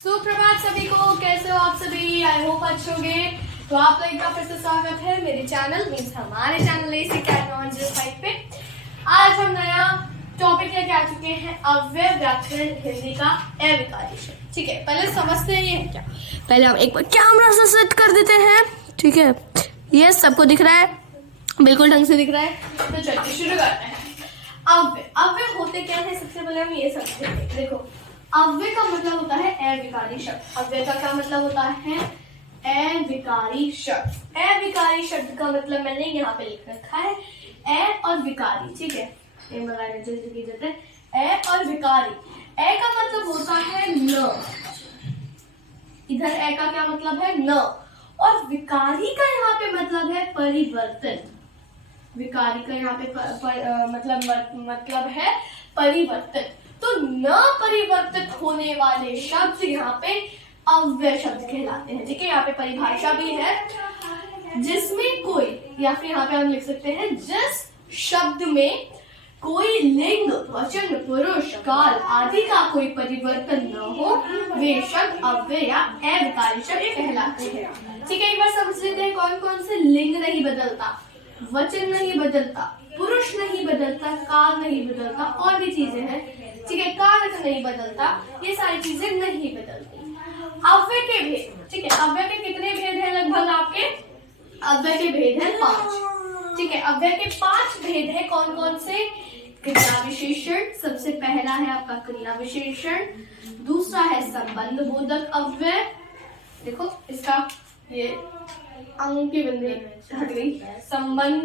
सुप्रभात सभी को, कैसे हो आप सभी? आई होप अच्छे होंगे। तो आप लोगों का फिर से स्वागत है मेरे चैनल मीन्स हमारे चैनल AC-105 पे। आज हम नया टॉपिक लेके आ चुके हैं, अव्यय व्याकरण हिंदी का अविकारी शब्द। ठीक है, पहले समझते हैं ये है क्या। पहले हम एक बार कैमरा से सेट कर देते हैं। ठीक है, ये सबको दिख रहा है, बिल्कुल ढंग से दिख रहा है। तो चलिए शुरू करते हैं। अव्यय अव्यय होते क्या है, सबसे पहले हम ये समझेंगे। देखो, अव्यय का मतलब होता है अविकारी शब्द। अव्यय का क्या मतलब होता है? अविकारी शब्द। अविकारी शब्द का मतलब मैंने यहाँ पे लिख रखा है, अ और विकारी। ठीक है, ए और विकारी। ए का मतलब होता है न, इधर ए का क्या मतलब है? न। और विकारी का यहाँ पे मतलब है परिवर्तन। विकारी का यहाँ पे मतलब है परिवर्तन। तो न परिवर्तित होने वाले शब्द यहाँ पे अव्यय शब्द कहलाते हैं। ठीक है, यहाँ पे परिभाषा भी है, जिसमें कोई, या फिर यहाँ पे हम लिख सकते हैं जिस शब्द में कोई लिंग, वचन, पुरुष, काल आदि का कोई परिवर्तन न हो, वे शब्द अव्यय या अविकारी शब्द कहलाते हैं। ठीक है, एक बार समझ लेते हैं कौन कौन से लिंग नहीं बदलता, वचन नहीं बदलता, पुरुष नहीं बदलता, काल नहीं बदलता, और भी चीजें हैं। ठीक है, कारक नहीं बदलता, ये सारी चीजें नहीं बदलती। अव्यय के भेद। ठीक है, अव्यय के कितने भेद हैं लगभग आपके? अव्यय के भेद हैं 5। ठीक है, अव्यय के 5 भेद हैं। कौन कौन से? क्रिया विशेषण, सबसे पहला है आपका क्रिया विशेषण। दूसरा है संबंध बोधक अव्यय। देखो इसका ये अंक की बिंदी हट गई। संबंध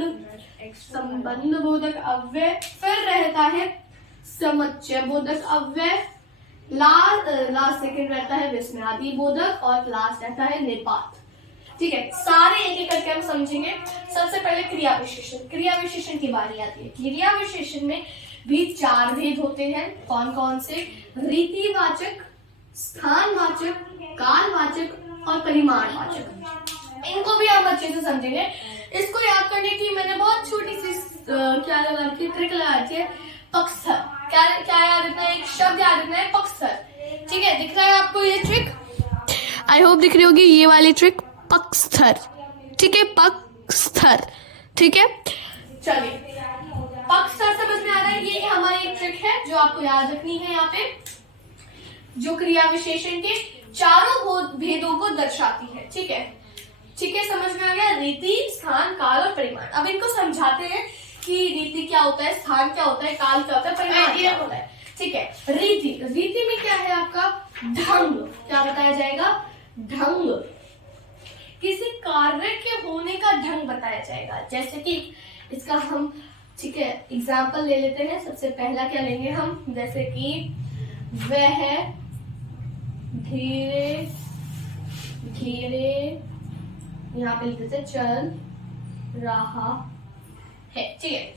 बोधक अव्यय। फिर रहता है समुच्चय बोधक अव्यय। लास्ट सेकंड रहता है विस्मयादि बोधक, और लास्ट रहता है निपात। ठीक है, सारे एक एक करके हम समझेंगे। सबसे पहले क्रिया विशेषण। क्रिया विशेषण की बारी आती है। क्रिया विशेषण में भी 4 भेद होते हैं। कौन कौन से? रीतिवाचक, स्थानवाचक, कालवाचक और परिमाणवाचक। इनको भी हम अच्छे से समझेंगे। इसको याद करने की मैंने बहुत छोटी सी क्या लगा रखी, ट्रिक लगा रखी है, पक्षस्थर। क्या याद रखना है? एक शब्द याद रखना है, पक्षस्थर। ठीक है, दिख रहा है आपको ये ट्रिक? आई होप दिख रही होगी ये वाली ट्रिक, पक्षस्थर। ठीक है, पक्षस्थर। ठीक है, चलिए पक्षस्थर समझ में आ रहा है। ये हमारी एक ट्रिक है जो आपको याद रखनी है यहाँ पे, जो क्रिया विशेषण के चारों भेदों को दर्शाती है। ठीक है, ठीक है, समझ में आ गया? रीति, स्थान, काल और परिमाण। अब इनको समझाते हैं कि रीति क्या होता है, स्थान क्या होता है, काल क्या होता है, परिमाण क्या होता है। ठीक है, रीति में क्या है आपका? ढंग। क्या बताया जाएगा? ढंग। किसी कार्य के होने का ढंग बताया जाएगा। जैसे कि इसका हम, ठीक है, एग्जाम्पल ले लेते हैं। सबसे पहला क्या लेंगे हम? जैसे कि वह धीरे धीरे, यहाँ पे लिखते हैं चल रहा है। ठीक है,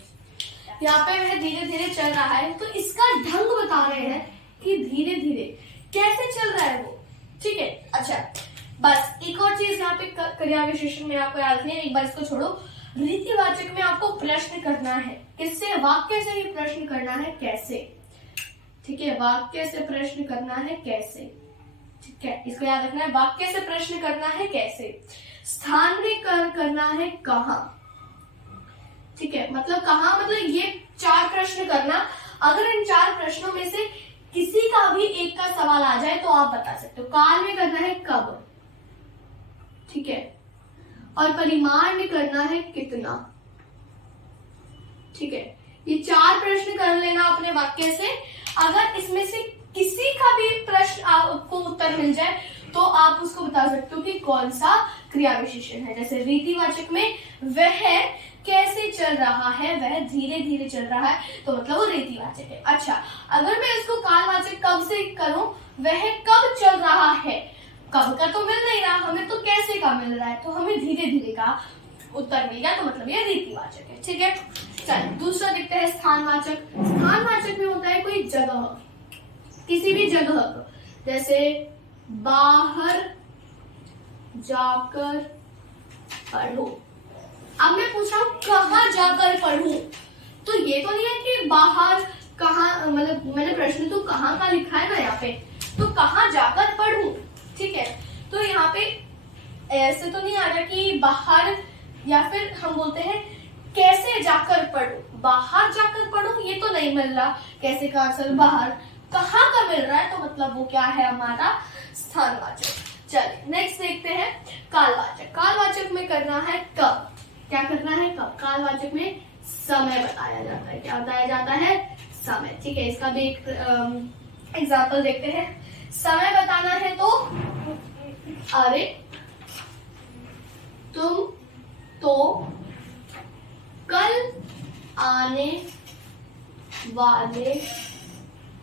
यहाँ पे वह धीरे धीरे चल रहा है, तो इसका ढंग बता रहे हैं कि धीरे धीरे कैसे चल रहा है वो। ठीक है, अच्छा, बस एक और चीज यहाँ पे क्रिया विशेषण में आपको याद रखनी है। एक बार इसको छोड़ो। रीतिवाचक में आपको प्रश्न करना है। किससे? वाक्य से ही प्रश्न करना है, कैसे। ठीक है, वाक्य से प्रश्न करना है, कैसे। ठीक है, इसको याद रखना है, वाक्य से प्रश्न करना है, कैसे। स्थान में करना है, कहाँ। ठीक है, मतलब कहाँ, मतलब ये 4 प्रश्न करना। अगर इन 4 प्रश्नों में से किसी का भी एक का सवाल आ जाए तो आप बता सकते हो। काल में करना है, कब। ठीक है, और परिमाण में करना है, कितना। ठीक है, ये 4 प्रश्न कर लेना अपने वाक्य से। अगर इसमें से किसी का भी प्रश्न आपको उत्तर मिल जाए तो आप उसको बता सकते हो कि कौन सा क्रिया विशेषण है। जैसे रीतिवाचक में वह कैसे चल रहा है, वह धीरे धीरे चल रहा है, तो मतलब वो रीतिवाचक है। अच्छा, अगर मैं इसको कालवाचक कब से करूं, वह कब चल रहा है, कब का तो मिल नहीं रहा हमें, तो कैसे का मिल रहा है, तो हमें धीरे धीरे का उत्तर मिल गया, तो मतलब ये रीतिवाचक है। ठीक है, चलिए दूसरा देखते हैं स्थानवाचक। स्थानवाचक में होता है कोई जगह, किसी भी जगह, जैसे बाहर जाकर पढ़ो। अब मैं पूछ रहा हूँ कहाँ जाकर पढ़ूं, तो ये तो नहीं है कि बाहर कहाँ, मतलब मैंने प्रश्न तो कहाँ का लिखा है ना यहाँ पे, तो कहाँ जाकर पढूं, ठीक है। तो यहाँ पे ऐसे तो नहीं आ रहा कि बाहर, या फिर हम बोलते हैं कैसे जाकर पढूं, बाहर जाकर पढूं, ये तो नहीं मिल रहा। कैसे का आंसर बाहर, कहाँ का मिल रहा है, तो मतलब वो क्या है हमारा स्थानवाचक। चलिए नेक्स्ट देखते हैं कालवाचक। कालवाचक में करना है कब, क्या करना है कब। कालवाचक में समय बताया जाता है, क्या बताया जाता है, समय, ठीक है। इसका भी एक एग्जाम्पल देखते हैं। समय बताना है तो अरे तुम तो कल आने वाले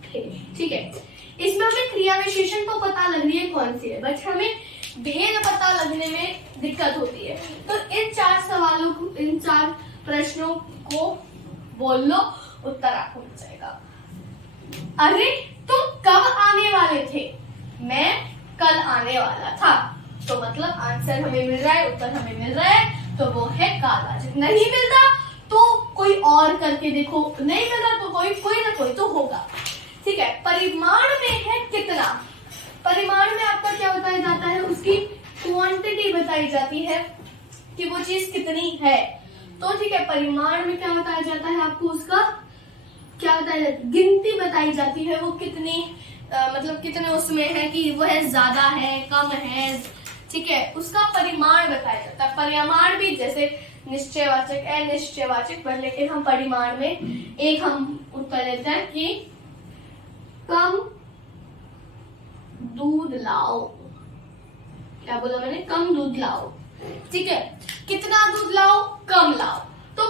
थे, ठीक है। इसमें हमें क्रिया विशेषण तो पता लग रही है कौन सी है, बट हमें भेद पता लगने में दिक्कत होती है। तो इन 4 सवालों को, इन 4 प्रश्नों को बोल लो, उत्तर आपको मिल जाएगा। अरे तुम कब आने वाले थे, मैं कल आने वाला था, तो मतलब आंसर हमें मिल रहा है, उत्तर हमें मिल रहा है, तो वो है कालवाचक। नहीं मिलता तो कोई और करके देखो, नहीं मिला तो कोई ना कोई तो होगा, ठीक है। परिमाण में है कितना, परिमाण में आपका क्या बताया जाता है, उसकी क्वांटिटी बताई जाती है कि वो चीज कितनी है, तो ठीक है। परिमाण में क्या बताया जाता है आपको, उसका क्या बताया जाता है, गिनती बताई जाती है, वो कितनी मतलब कितने उसमें है, कि वो है ज्यादा है कम है, ठीक है, उसका परिमाण बताया जाता है। परिमाण भी जैसे निश्चयवाचक, अनिश्चयवाचक, पर लेकिन हम परिमाण में एक हम उत्तर देते हैं कि कम दूध लाओ, क्या बोला मैंने, कम दूध लाओ, ठीक है। कितना दूध लाओ, कम लाओ, तो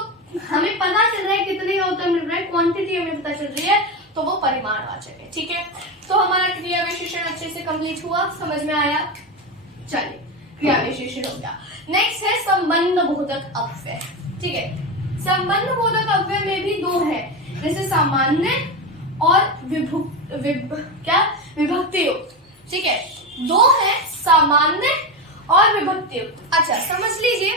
हमें पता चल रहा है कितने का उत्तर मिल रहा है, क्वांटिटी हमें पता चल रही है, तो वो परिमाणवाचक है, ठीक है। तो हमारा क्रिया विशेषण अच्छे से कंप्लीट हुआ, समझ में आया। चलिए क्रिया विशेषण हो गया। नेक्स्ट है संबंध बोधक अव्यय, ठीक है। संबंध बोधक अव्यय में भी 2 है, जैसे सामान्य और विभक्ति युक्त, ठीक है। 2 है, सामान्य और विभक्ति युक्त। अच्छा समझ लीजिए,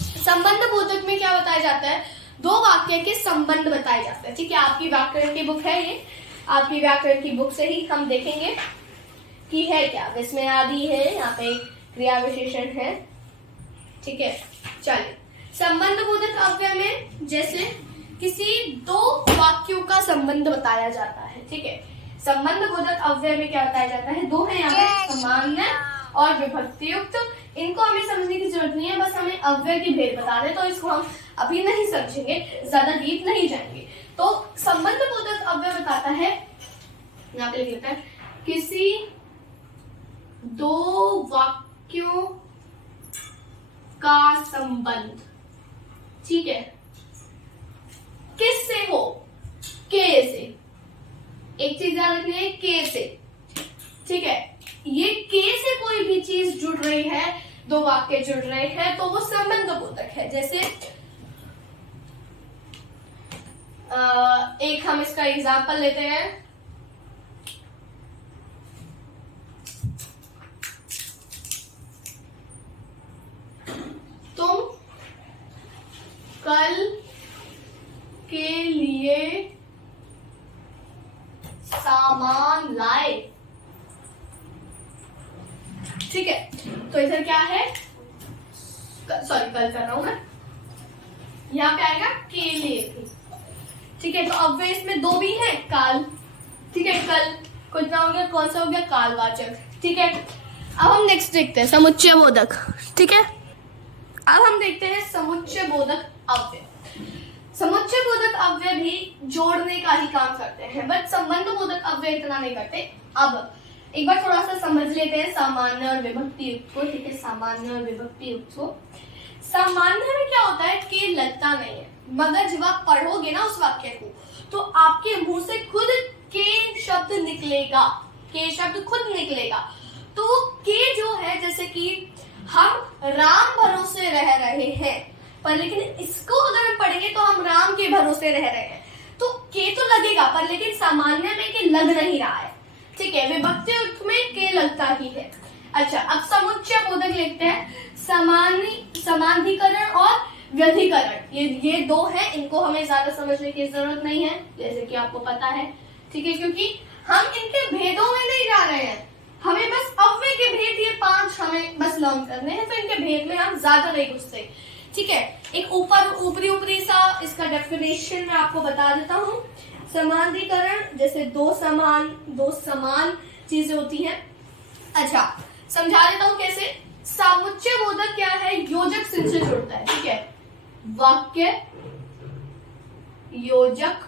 संबंध बोधक में क्या बताया जाता है, 2 वाक्य के संबंध बताए जाते हैं, ठीक है। आपकी व्याकरण की बुक है ये, आपकी व्याकरण की बुक से ही हम देखेंगे कि है क्या। विस्मय आदि है, यहाँ पे क्रिया विशेषण है, ठीक है। चलिए संबंध बोधक अव्यय में जैसे किसी 2 वाक्यों का संबंध बताया जाता है, ठीक है। संबंध बोधक अव्यय में क्या बताया जाता है, 2 है यहाँ पे, सामान्य और विभक्ति युक्त। इनको हमें समझने की जरूरत नहीं है, बस हमें अव्यय की भेद बता दे, तो इसको हम अभी नहीं समझेंगे, ज्यादा डीप नहीं जाएंगे। तो संबंध बोधक अव्यय बताता है, यहाँ पे लिख लेते हैं, किसी 2 वाक्यों का संबंध, ठीक है, किससे हो, के से, एक चीज याद रखनी है, के से, ठीक है। ये के से कोई भी चीज जुड़ रही है, 2 वाक्य जुड़ रहे हैं, तो वो संबंध बोधक है। जैसे एक हम इसका एग्जांपल लेते हैं, तुम कल के लिए सामान लाए, ठीक है। तो इधर क्या है, सॉरी कल कर रहा हूं मैं, यहाँ पे आएगा के लिए भी, ठीक है। तो अव्यय इसमें 2 भी हैं, काल, ठीक है। कल कितना हो गया, कौन सा हो गया, कालवाचक, ठीक है। अब हम नेक्स्ट देखते हैं समुच्चय बोधक, ठीक है। अब हम देखते हैं समुच्चय बोधक अव्यय। समुच्चय बोधक अव्यय भी जोड़ने का ही काम करते हैं, बट संबंध बोधक अव्यय इतना नहीं करते। अब एक बार थोड़ा सा समझ लेते हैं सामान्य और विभक्ति युक्त को, ठीक है। सामान्य और विभक्ति युक्त को, सामान्य में क्या होता है, के लगता नहीं है, मगर जब आप पढ़ोगे ना उस वाक्य को, तो आपके मुंह से खुद के शब्द निकलेगा, के शब्द खुद निकलेगा। तो के जो है, जैसे कि हम राम भरोसे रह रहे हैं, पर लेकिन इसको अगर हम पढ़ेंगे तो हम राम के भरोसे रह रहे हैं, तो के तो लगेगा, पर लेकिन सामान्य में के लग नहीं रहा है, ठीक है। विभक्ति युक्त में के लगता ही है। अच्छा अब समुच्चय बोधक लिखते हैं, समानाधिकरण और व्यधिकरण, ये 2 हैं, इनको हमें ज्यादा समझने की जरूरत नहीं है, जैसे कि आपको पता है, ठीक है, क्योंकि हम इनके भेदों में नहीं जा रहे हैं। लर्न करने हैं, तो इनके भेद में आप ज्यादा नहीं घुसते, ठीक है। एक ऊपरी सा इसका डेफिनेशन मैं आपको बता देता हूँ। समानाधिकरण जैसे दो समान चीजें होती हैं। अच्छा, समझा देता हूँ कैसे। समुच्चय बोधक क्या है, योजक से जुड़ता है, ठीक है। वाक्य योजक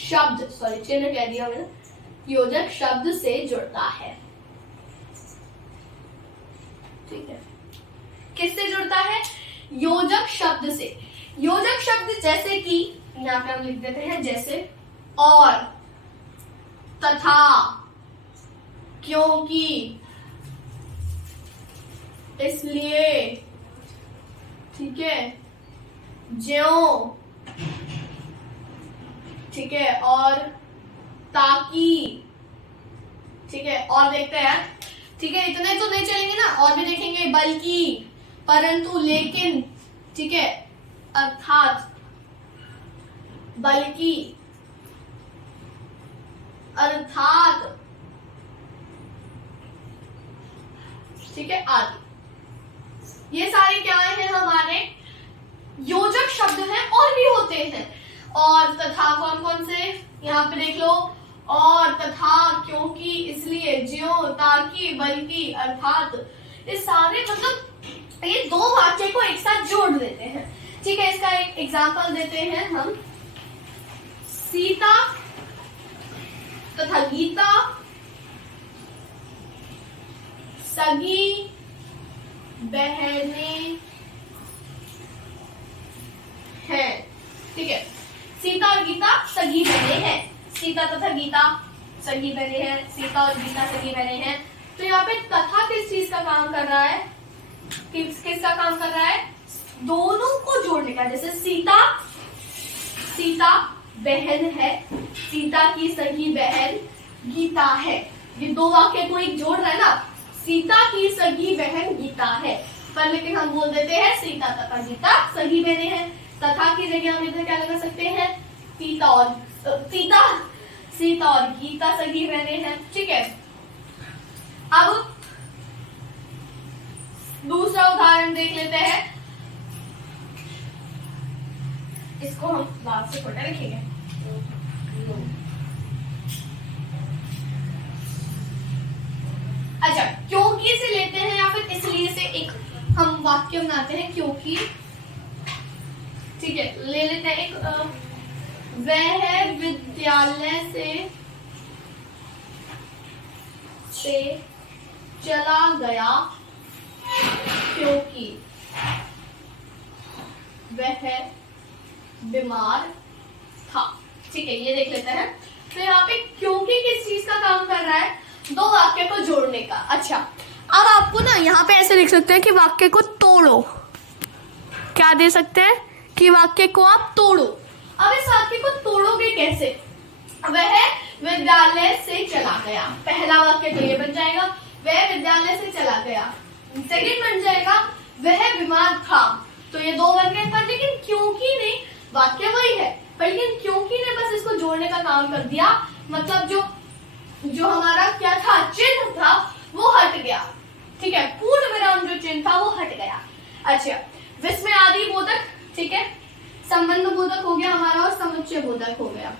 शब्द, सॉरी चिन्ह कह दिया मैंने, योजक शब्द से जुड़ता है, ठीक है। किससे जुड़ता है, योजक शब्द से। योजक शब्द जैसे कि यहाँ पे हम लिख देते हैं, जैसे और, तथा, क्योंकि, इसलिए, ठीक है, ज्यों, ठीक है, और ताकि, ठीक है। और देखते हैं, ठीक है, इतने तो नहीं चलेंगे ना, और भी देखेंगे, बल्कि, परंतु, लेकिन, ठीक है, अर्थात, बल्कि, अर्थात, ठीक है, आदि। ये सारे क्या हैं, हमारे योजक शब्द हैं। और भी होते हैं, और, तथा, कौन कौन से, यहाँ पे देख लो, और, तथा, क्योंकि, इसलिए, ज्यों, ताकि, बल्कि, अर्थात, ये सारे मतलब ये दो वाक्य को एक साथ जोड़ देते हैं, ठीक है। इसका एक एग्जांपल देते हैं हम। सीता तथा गीता सगी बहनें हैं, ठीक है। सीता और गीता सगी बहनें हैं, सीता तथा गीता सगी बहनें हैं, सीता और गीता सगी बहनें हैं। तो यहाँ पे तथा किस चीज का काम कर रहा है, किसका काम कर रहा है, दोनों को जोड़ने का। जैसे सीता बहन है, सीता की सगी बहन गीता है, ये दो वाक्य को एक जोड़ रहा है ना, सीता की सगी बहन गीता है। पर लेकिन हम बोल देते हैं सीता तथा गीता सगी बहनें हैं। तथा की जगह हम इधर क्या लगा सकते हैं, सीता और गीता सगी बहनें हैं, ठीक है। अब दूसरा उदाहरण देख लेते हैं, इसको हम बाद से छोटा लिखेंगे। अच्छा, क्योंकि से लेते हैं या फिर इसलिए से एक हम वाक्य बनाते हैं, क्योंकि, ठीक है। ले लेते हैं एक, वह विद्यालय से चला गया क्योंकि वह बीमार था, ठीक है। ये देख लेते हैं। तो यहाँ पे क्योंकि किस चीज का काम कर रहा है, दो वाक्य को जोड़ने का। अच्छा, अब आपको ना यहाँ पे ऐसे लिख सकते हैं कि वाक्य को तोड़ो। क्या दे सकते हैं कि वाक्य को आप तोड़ो। अब इस वाक्य को तोड़ोगे कैसे, वह विद्यालय से चला गया, पहला वाक्य तो ये बन जाएगा, वह विद्यालय से चला गया। सेकंड बन जाएगा, वह बीमार था, तो ये दो बन गए। पर लेकिन क्योंकि ने, वाक्य वही है, पर लेकिन क्योंकि ने बस इसको जोड़ने का काम कर दिया। मतलब जो हमारा क्या था, चिन्ह था, वो हट गया, ठीक है। पूर्ण विराम जो चिन्ह था वो हट गया। अच्छा, विस्मय आदि बोधक, ठीक है, संबंध बोधक हो गया हमारा और समुच्चय बोधक हो गया।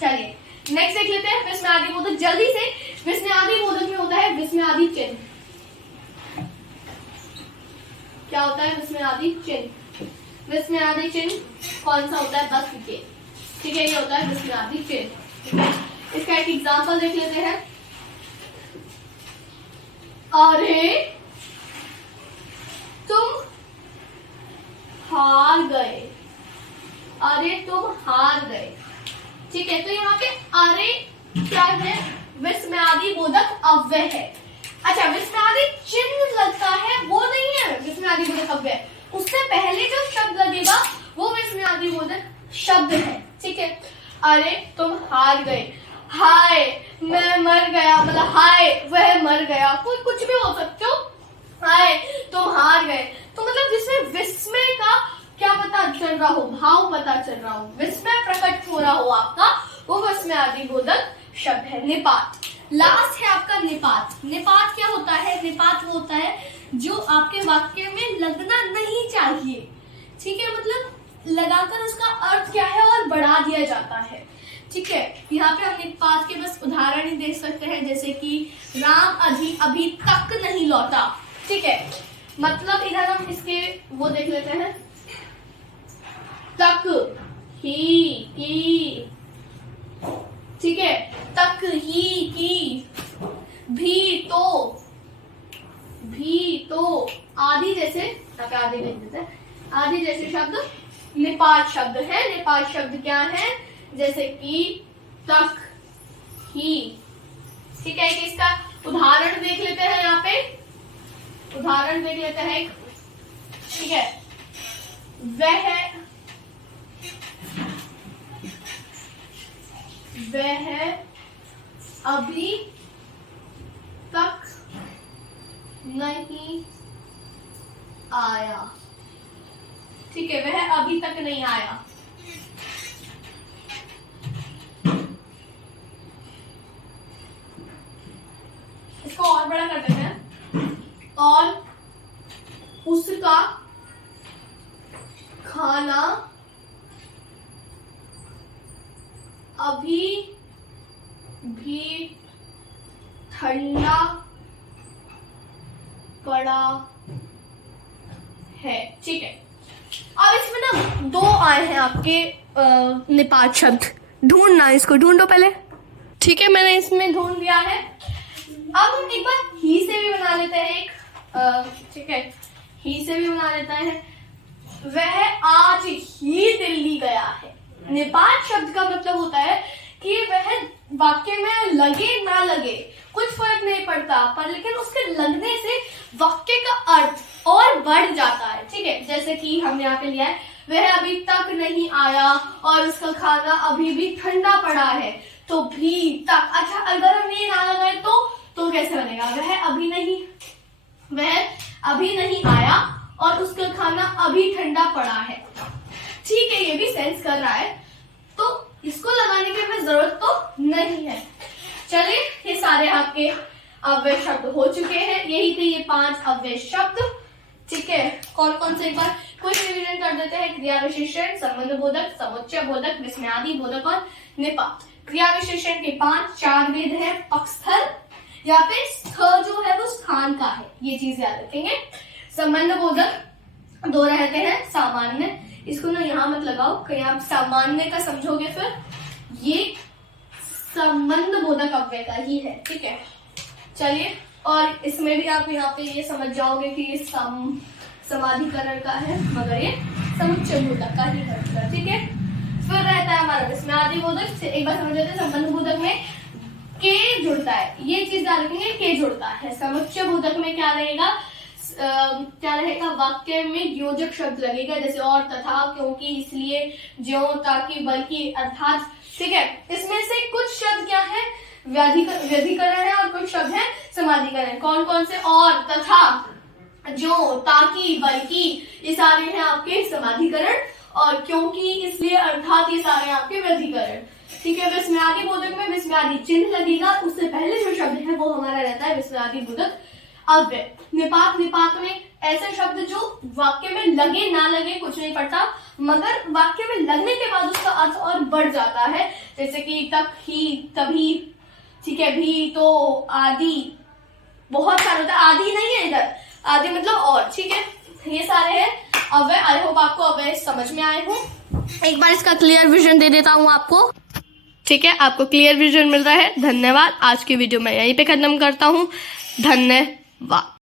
चलिए नेक्स्ट देख लेते हैं विस्मय आदि बोधक जल्दी से। विस्मय आदि बोधक में होता है विस्मय आदि चिन्ह। क्या होता है विस्मय आदि चिन्ह? विस्मय आदि चिन्ह कौन सा होता है, बस के, ठीक है, ये होता है विस्मय आदि चिन्ह। इसका एक एग्जांपल देख लेते हैं। अरे तुम हार गए, अरे तुम हार गए, ठीक है। तो यहाँ पे अरे क्या है, विस्मयादि बोधक अव्यय है। अच्छा, विस्मयादि चिन्ह लगता है वो नहीं है विस्मयादि बोधक अव्यय, उससे पहले जो शब्द लगेगा वो विस्मयादि बोधक शब्द है, ठीक है। अरे तुम हार गए, हाय मैं मर गया, मतलब हाय वह मर गया, कोई कुछ भी हो सकते हो। हाय तुम हार गए, तो मतलब जिसमें विस्मय का क्या पता चल रहा हो, भाव पता चल रहा हो, विस्मय प्रकट हो रहा हो आपका, वो विस्मय आदि बोधक शब्द है। निपात, लास्ट है आपका निपात। निपात क्या होता है? निपात वो होता है जो आपके वाक्य में लगना नहीं चाहिए, ठीक है, मतलब लगाकर उसका अर्थ क्या है और बढ़ा दिया जाता है, ठीक है। यहाँ पे हम निपात के बस उदाहरण ही देख सकते हैं, जैसे कि राम अभी तक नहीं लौटा, ठीक है। मतलब इधर हम इसके वो देख लेते हैं, तक ही की, ठीक है, तक ही की, भी तो आदि जैसे, आदि लिख देते हैं, आदि जैसे शब्द निपात शब्द है। निपात शब्द क्या है? जैसे कि तक ही, ठीक है। कि इसका उदाहरण देख लेते हैं, यहाँ पे उदाहरण देख लेते हैं, ठीक है। वह अभी तक नहीं आया, ठीक है, वह अभी तक नहीं आया। इसको और बड़ा कर देते हैं, और उसका खाना अभी भी ठंडा पड़ा है, ठीक है। अब इसमें ना दो आए हैं आपके निपात शब्द, ढूंढना, इसको ढूंढो पहले, ठीक है। मैंने इसमें ढूंढ लिया है। अब हम एक बार ही से भी बना लेते हैं एक, ठीक है, ही से भी बना लेते हैं। वह आज ही दिल्ली गया है। निपात शब्द का मतलब होता है कि वह वाक्य में लगे ना लगे कुछ फर्क नहीं पड़ता, पर लेकिन उसके लगने से वाक्य का अर्थ और बढ़ जाता है, ठीक है। जैसे कि हमने यहाँ पे लिया है, वह अभी तक नहीं आया और उसका खाना अभी भी ठंडा पड़ा है, तो भी तक। अच्छा, अगर हम ये ना लगाए तो कैसे बनेगा? वह अभी नहीं आया और उसका खाना अभी ठंडा पड़ा है, ठीक है, ये भी सेंस कर रहा है, तो इसको लगाने की हमें जरूरत तो नहीं है। चलिए, ये सारे आपके अव्यय शब्द हो चुके हैं, यही थे ये 5 अव्यय शब्द, ठीक है। कौन कौन से एक बार कोई रिवीजन कर देते हैं। क्रिया विशेषण, संबंध बोधक, समुच्चय बोधक, विस्मयादि बोधक और निपात। क्रिया विशेषण के 4 भेद है। पक्षस्थल, यहाँ पे स्थ जो है वो स्थान का है, ये चीज याद रखेंगे। संबंध बोधक 2 रहते हैं। सामान्य, इसको ना यहाँ मत लगाओ, कहीं आप सामान्य का समझोगे फिर, ये संबंध बोधक अव्यय का ही है, ठीक है। चलिए, और इसमें भी आप यहाँ पे ये समझ जाओगे कि ये समाधिकरण का है, मगर ये समुच्चय बोधक का ही है, ठीक है। फिर रहता है हमारा विस्मयादि बोधक से, एक बार समझ लेते हैं। संबंध बोधक में के जुड़ता है, ये चीज याद रखेंगे, के जुड़ता है। समुच्चय बोधक में क्या रहेगा? वाक्य में योजक शब्द लगेगा, जैसे और, तथा, क्योंकि, इसलिए, ज्यों, ताकि, बल्कि, अर्थात, ठीक है। इसमें से कुछ शब्द क्या है? व्यधिकरण है और कुछ शब्द है समाधिकरण। कौन कौन से? और, तथा, जो, ताकि, बल्कि, ये सारे हैं आपके समाधिकरण, और क्योंकि, इसलिए, अर्थात, ये सारे आपके व्यधिकरण, ठीक है। विस्मयादि बोधक में विस्मयादि चिन्ह लगेगा, उससे पहले जो शब्द है वो हमारा रहता है विस्मयादि बोधक अव्यय। निपात में ऐसे शब्द जो वाक्य में लगे ना लगे कुछ नहीं पड़ता, मगर वाक्य में लगने के बाद उसका अर्थ और बढ़ जाता है, जैसे कि तक, ही, तभी, ठीक है, भी, तो, आदि, बहुत सारे होता है। आदि नहीं है इधर, आदि मतलब और, ठीक है। ये सारे हैं अव्यय। आई होप आपको अव्यय समझ में आए हो। एक बार इसका क्लियर विजन दे देता हूँ आपको, ठीक है, आपको क्लियर विजन मिल रहा है। धन्यवाद। आज की वीडियो मैं यहीं पे खत्म करता हूँ। धन्यवाद।